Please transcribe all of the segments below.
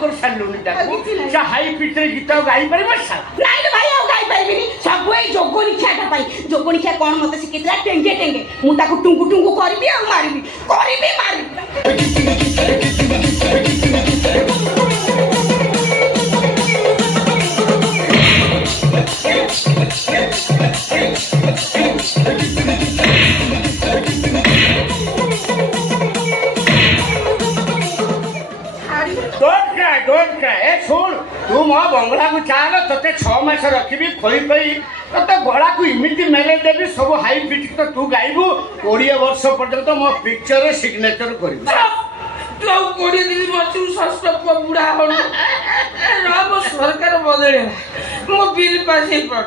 कर सारलुनी ताको से हाई पिच रे गीत गाई परिबो सा नाइ रे भाई आ गाई परिबिनी सब ए जोगोनिखा पाई जोगोनिखा कोन मते सिकेतला टेंगे टेंगे मु ताको टुंगु टुंगु करबी आ मारबी डोंट क्राई ए सुन तू मो बंगला को चाल तते 6 मास रखिबी खोई पई तते गळा को इमिति मेले देबी सब हाई पिच तो तू गाइबू 20 वर्ष पर्यंत मो पिक्चर रे सिग्नेचर करबी तू 20 दिन बचू सस्त बुढ़ा हो राम सरकार बदले मो बिल पास हे पड़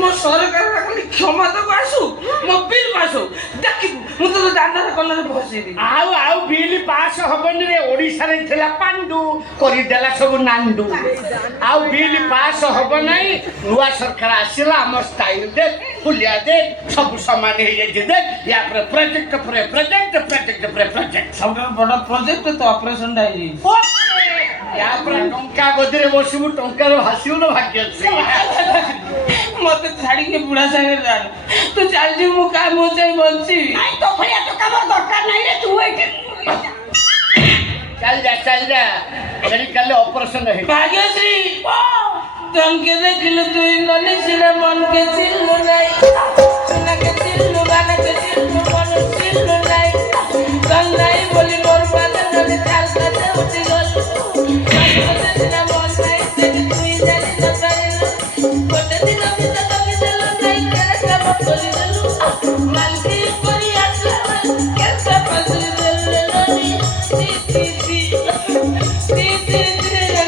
मो सरकार खाली क्षमता को आसु मो बिल पास हो देखि मु तो दांडा कलर बसै दी आउ बिल पास हबनी रे ओडिसा रे थिला पांडु करि देला सब नांडू आउ बिल पास हब नाही नुवा सरकार आसिला हम स्टाइल दे फुलिया दे सब समान हे जे दे या प्रोजेक्ट सब बड़ा प्रोजेक्ट तो ऑपरेशन डायरी या टंका गदरे बसबु टंका रो हासिउ न भाग्य से मत छाड़ी के बुढ़ा सागर जान तू चल जी मु काम हो जाई बंसी नाइ तो भलिया तो काम दरकार नाइ रे तू एके चल जा मेडिकल ऑपरेशन है भाग्यश्री तंके देखिल तू ननी सिने मन के चिल्लु नाही सुना के चिल्लु गाना के चिल्लु मन चिल्लु नाही कल नाही बोली मोर पाते ननी चाल करते उठी गल सिने मन नाही देखि तू जानी तो पारे कोटे दिन बिता कमी देलो नाही करे सब बोली देलु मालकी परी आसला कैसे पसली देले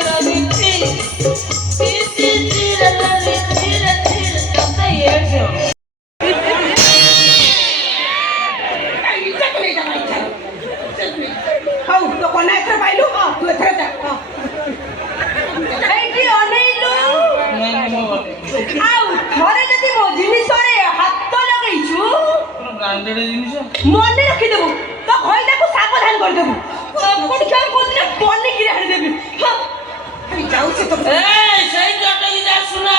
ननी ती हौ तो कोना एथर पाइलु तू एथर जा एठी अनेइलु आउ थरे जदी मो जिनिस रे हाथ लगैछु ब्रांडेड जिनिस मने रखि देबु तो भइला को सावधान कर देबु कोन खेल कोदिन पन्नी गिरे हड़ देबी हां जाऊ से तो ए सही कटकी जा सुना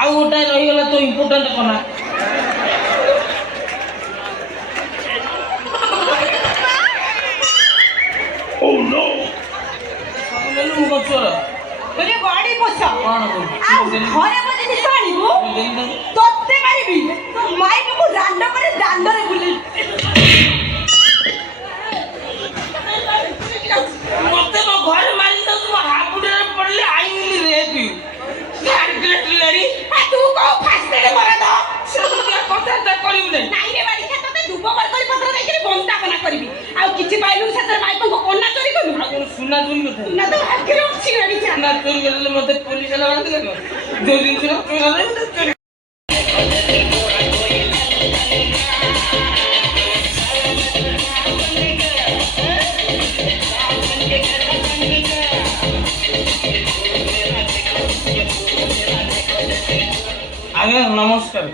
आउ गोटा रहि गेला तो इम्पोर्टेंट कोना ओ नो सबले मु गछर तोरे गाड़ी पोछ कोन बोल आउ घरे बजे नि साणीबु तोते मारिबी तो माइक को रांडा करे दांडा रे बुली मते को घर मारी तो तुम हापुडे पड़ले आई मिली रे तू टारगेट लड़ी तू को फास्टे रे मरा दो सब के कथा त करिउ नै नाइ रे बाड़ी खेत ते दुब कर कर पत्र दे के बंदा बना करबी आ किछि पाइलु सतर माइक को कोना चोरी करू आ कोन सुना चोरी करते ना तो हाथ के उठी गाड़ी जा ना चोरी करले मते पुलिस वाला बात कर जो दिन सुना चोरी नहीं चोरी आगे नमस्कार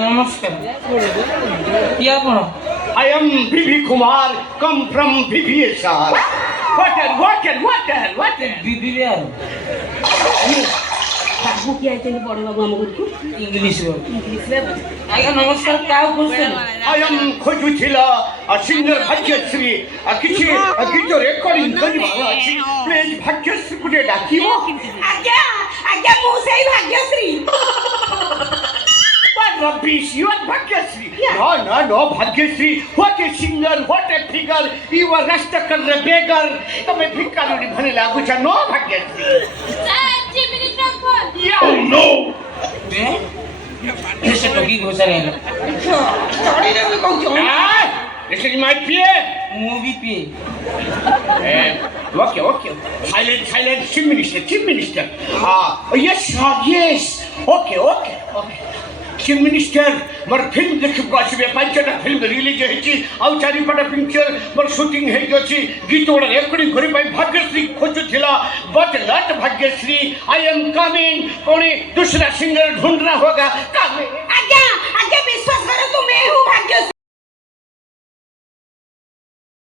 नमस्कार क्या कौन I am Vivi Kumar, come from VVSR. What? दीदी यार बाबू की आइते बड़ बाबू हम घर को इंग्लिश इंग्लिश में आगे नमस्कार क्या question I am खोजुथिला a singer Bhagyashree किछि गीत रेकॉर्डिंग करिबार अछि प्लीज भाग्यश्री गुटे डाकिबो आज्ञा मु सेही Bhagyashree What rubbish, you are Bhagyasri. No, Bhagyasri. What a singer, what a figure. You are Rastakar the beggar. Tome bhikaruni bhane lagu cha, no Bhagyasri. Yeah. Oh no. ऐसे टोकी घुसा नहीं चढ़ी रे मैं कहू This is my PA. Movie पे Okay. Silent. Chief Minister. Yes. Okay. Chief Minister, मोर film देखिबो आसीबे पांचटा फिल्म रिलीज हेची आ चारिपटा पिक्चर मोर शूटिंग हे गछि गीत ओडा रेकॉर्डिंग करि पाई भाग्यश्री खोजुथिला but not Bhagyashree I am coming कोनी दूसरा सिंगर ढूंढना होगा कमिंग आज्ञा विश्वास करो तुम मैं हूं भाग्यश्री